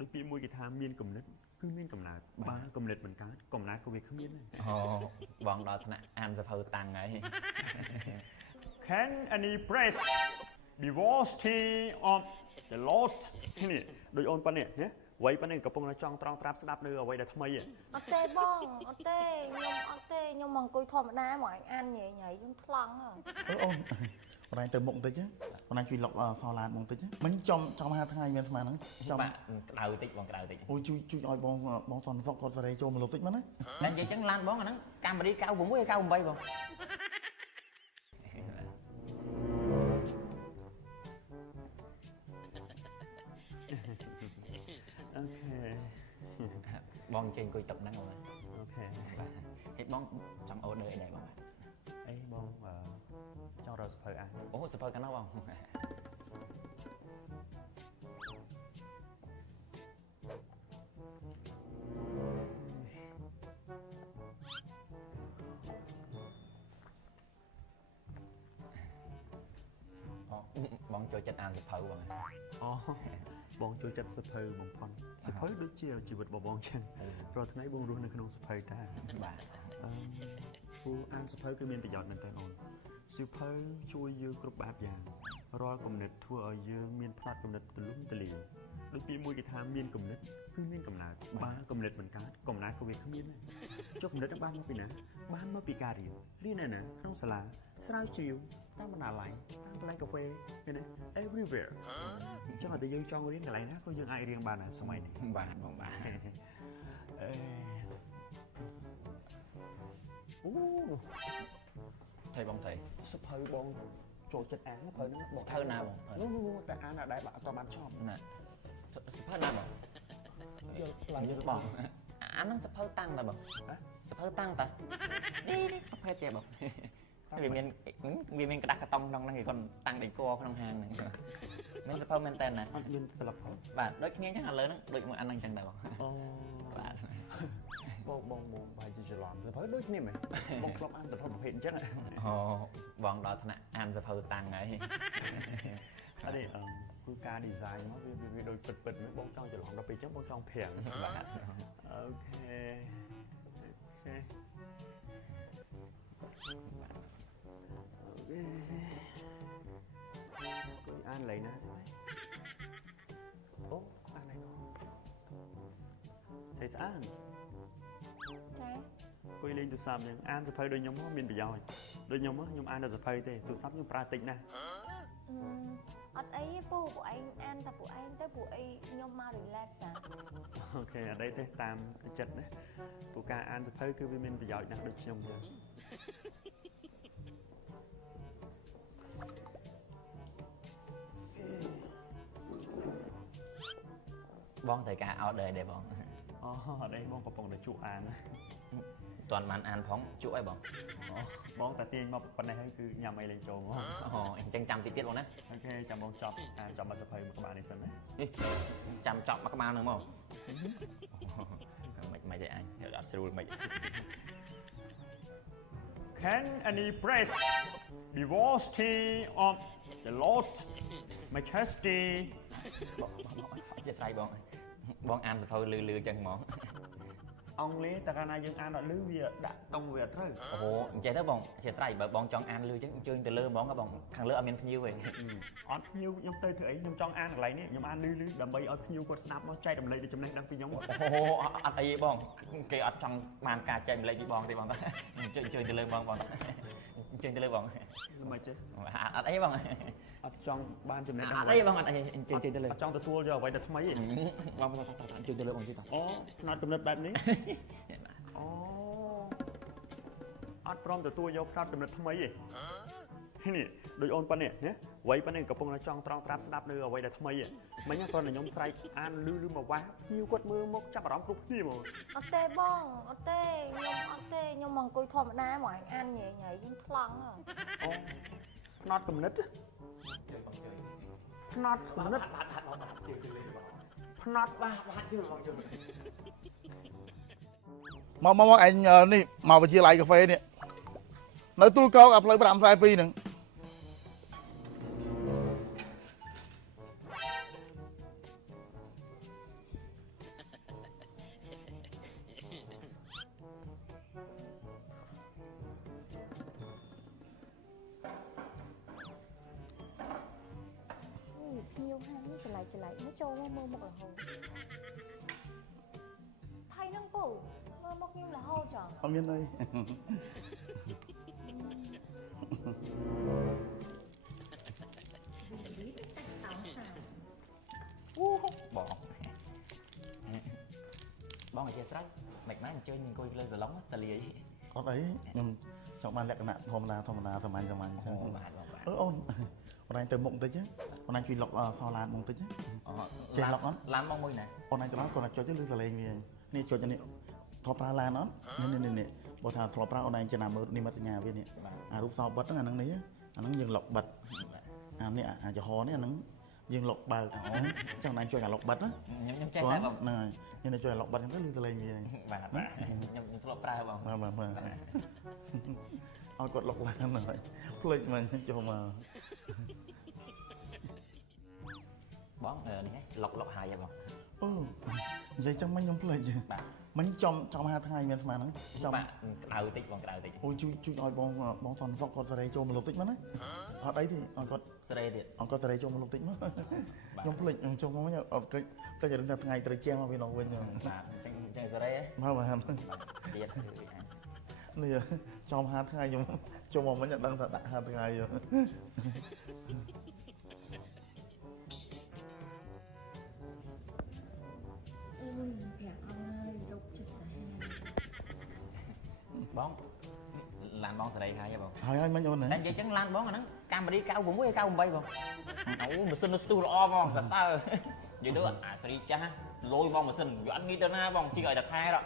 ដូចពាក្យមួយគេថាមានគំនិតគឺមានកំណើតបើគំនិតមិនកើតកំណើតក៏វាគ្មានដែរ បងដល់ថ្នាក់អានសភៅតាំងហើយ Can any press diversity of the lost នេះដូចអូនប៉ុណ្ណេះណាអ្វីប៉ុណ្ណេះកំពុងតែចង់ត្រង់ត្រាប់ស្ដាប់នៅអ្វីដែលថ្មីហ៎ អត់ទេបងអត់ទេខ្ញុំមកអង្គុយធម្មតាមកអានញ៉ៃខ្ញុំថ្លង់ អូនបងឯងទៅមុខបន្តិចបងឯងជួយលុកសឡានបងបន្តិចមិញចំ5ថ្ងៃមានស្មានហ្នឹងចំ បាទក្តៅតិចបងក្តៅតិច អូជួយឲ្យបងសន្តិសុខគាត់សេរីចូលមកលុបតិចមកណា តែនិយាយចឹងឡានបងអាហ្នឹងកាមេរី96 98បង អូខេ បងចេញអង្គុយទឹកហ្នឹងបង អូខេ បាទហេតុបងចង់អូដឺអីដែរបង អីបងចង់រកសភៅអាន អូសភៅកាលនោះបងបងចូលចិត្តអានសភៅបង អូបងចូលចិត្តសភៅបំផុតសភៅដូចជាជីវិតបងចឹងរាល់ថ្ងៃបងរស់នៅក្នុងសភៅតា បាទ ពូអានសភៅគឺមានប្រយោជន៍មែនតើអូនសៀវភៅជួយយើងគ្រប់បែបយ៉ាងរាល់គំនិតធ្វើឲ្យយើងមានផ្នត់គំនិតទូលំទូលាយដូចពាក្យមួយគេថាមានគំនិតគឺមានកំណើតបើគំនិតមិនកើតកំណើតក៏វាគ្មានដែរចុះគំនិតបានមកពីណាបានមកពីការរៀននៅណាក្នុងសាលាស្រាវជ្រាវតាមបណ្ណាល័យតាមកន្លែងកាហ្វេឃើញទេ everywhere អញ្ចឹងតែយើងចង់រៀនកន្លែងណាក៏យើងអាចរៀនបានដែរសម័យនេះ បាទបងបាទ អូ ថៃបងថៃ សភៅបងចូលចិត្តអានសភៅហ្នឹងបង សភៅណាបង នោះតែអានអត់ដែរបាក់អត់បានឈប់ ណាសភៅណាបង យល់ខ្លាំង យល់បងអាហ្នឹងសភៅតាំងតើបងសភៅតាំងតើនេះប្រភេទចេះបងវាមានក្តាស់កាតុងក្នុងហ្នឹងគេគាត់តាំងដេកក្នុងហាងហ្នឹងមានសភៅមែនតើណា អត់មានសិល្បៈ បាទដូចគ្នាអញ្ចឹងឥឡូវហ្នឹងដូចមួយអាហ្នឹងអញ្ចឹងដែរបង អូ បាទ បងបាយជាច្រឡំសភៅដូចគ្នាមែនបងធ្លាប់អានសភៅប្រភេទអញ្ចឹង អូបងដល់ថ្នាក់អានសភៅតាំងហើយ អត់ទេគឺការ design មកវាដូចពិតមែនបងចង់ច្រឡំដល់ពេលអញ្ចឹងបងចង់ប្រាំង បាទ អូខេគឺអានលេងណាអូអានឯងទេស្អាត ណា គួយលេងទូរស័ព្ទចឹងអានសភៅដូចខ្ញុំមកមានប្រយោជន៍ដូចខ្ញុំខ្ញុំអានតែសភៅទេទូរស័ព្ទខ្ញុំប្រើតិចណាស់ អត់អីទេពូពួកឯងអានតែពួកឯងទៅពួកអីខ្ញុំមក relax តា អូខេអត់អីទេតាមចិត្តណាព្រោះការអានសភៅគឺវាមានប្រយោជន៍ណាស់ដូចខ្ញុំចឹង បងត្រូវការអោដឺដែរបង អូអត់អីបងកំពុងតែជក់អាន តាន់បានអានផងជក់អីបង បងតែទាញមកប៉ុណ្ណេះហើយគឺញ៉ាំអីលេងចូលមក អូអញ្ចឹងចាំតិចទៀតបងណា អូខេចាំបងចប់អានចាំមកសភៅមួយក្បាលនេះសិនណា ចាំចប់មកក្បាលនឹងមកមិនទេអញអត់ស្រួលមិន Can any press diversity of the lost majesty អធិស្ឋានបងអានសភៅលឺអញ្ចឹងហ្មង អង់គ្លេសតែកាលណាយើងអានអត់លឺវាដាក់តុងវាអត់ត្រូវ អូអញ្ចឹងទៅបងអធិស្ឋានបើបងចង់អានលឺអញ្ចឹងអញ្ជើញទៅលើហ្មងបងខាងលើអត់មានភ្ញៀវទេ អត់ភ្ញៀវខ្ញុំទៅធ្វើអីខ្ញុំចង់អានកន្លែងនេះខ្ញុំអានលឺដើម្បីឲ្យភ្ញៀវគាត់ស្ដាប់មកចែករំលែកចំណេះដឹងពីខ្ញុំ អូអត់អីទេបងគេអត់ចង់បានការចែករំលែកពីបងទេបងអញ្ជើញទៅលើបងអញ្ជើញទៅលើបង មិនទេ អត់អីបង អត់ចង់បានចំណេះដឹង អត់អីបងអត់អីអញ្ជើញទៅលើ អត់ចង់ទទួលយកអ្វីដែលថ្មីទេ បងអញ្ជើញទៅលើបងទៀតបង អូផ្នែកកំណត់បែបនេះអូអត់ព្រមទទួលយកផ្នែកកំណត់ថ្មីទេនេះដូចអូនប៉ុណ្ណេះណាអ្វីប៉ុណ្ណេះកំពុងតែចង់ត្រង់ត្រាប់ស្ដាប់នៅអ្វីដែលថ្មីទេមិញគ្រាន់តែខ្ញុំស្រែកអានលឺមកវ៉ាភ្ញៀវគាត់មើលមកចាប់អារម្មណ៍គ្រប់គ្នាហ្មង អត់ទេបងអត់ទេខ្ញុំមកអង្គុយធម្មតាមកអានញ៉ៃខ្ញុំថ្លង់ អូផ្នត់កំណត់ផ្នត់កំណត់ផ្នត់បាទជឿបងជឿ មកអញនេះមកវិទ្យាល័យកាហ្វេនេះនៅទូលកោកអាផ្លូវ542ហ្នឹង អ ច្រឡែកមកចូលមកមើលមុខរហូតថៃនឹងពូមើលមុខខ្ញុំរហូតចង់ អត់មានអី បងអធិស្ឋានមិនមែនអញ្ជើញអង្គុយលើសាឡុងតាលាយ អត់អីខ្ញុំចង់បានលក្ខណៈធម្មតាសាមញ្ញសាមញ្ញចឹង បាទបាទ អូនអូនឯងទៅមុខបន្តិចអូនឯងជួយលុកសឡានបន្តិច ចេះឡុកអត់ ឡានបងមួយណា អូនឯងទៅដល់គាត់ចុចទៅឬសលេងវានេះចុចនេះធ្លាប់ប្រើឡានអត់នេះបើថាធ្លាប់ប្រើអូនឯងចំណាំមើលនិមិត្តសញ្ញាវានេះអារូបសោបិតហ្នឹងអាហ្នឹងនេះអាហ្នឹងយើងលុកបិទអានេះអាចំហនេះអាហ្នឹងយើងលុកបើកចឹងអូនឯងជួយអាលុកបិទណា ខ្ញុំចេះតែបង ហ្នឹងហើយនេះជួយអាលុកបិទហ្នឹងទៅឬសលេងវា បាទខ្ញុំធ្លាប់ប្រើបង បាទឲ្យគាត់លុកឡានហ្នឹងហើយភ្លេចមិនចូលមក បងនេះឡុកហើយហ៎បង អូនិយាយចឹងមិញខ្ញុំភ្លេច បាទ មិញចំហាថ្ងៃមានស្មានហ្នឹងចំ បាទក្តៅតិចបងក្តៅតិច អូជួយឲ្យបងតនសុកគាត់សេរីចូលមកលុបតិចមកណាអត់អីទេឲ្យគាត់ សេរីទៀត អង្គគាត់សេរីចូលមកលុបតិចមកខ្ញុំភ្លេចខ្ញុំចូលមកវិញអត់ភ្លេចតែរឿងថាថ្ងៃត្រូវជាងមកវានោះវិញ បាទអញ្ចឹងសេរីហ៎ មកបាទ ទៀត នេះចំហាថ្ងៃខ្ញុំចូលមកវិញអត់ដឹងថាដាក់ហាថ្ងៃ បងឡានបងសេរីហើយបង ហើយមិញអូន តែ ណា និយាយចឹងឡានបងអាហ្នឹងកាមេរ៉ា96 98បងអូម៉ាស៊ីនស្ទុះល្អបងសរសើរនិយាយទៅអាសេរីចាស់លយបងម៉ាស៊ីនវាអត់ងាយទៅណាបងជីកឲ្យតែខែដល់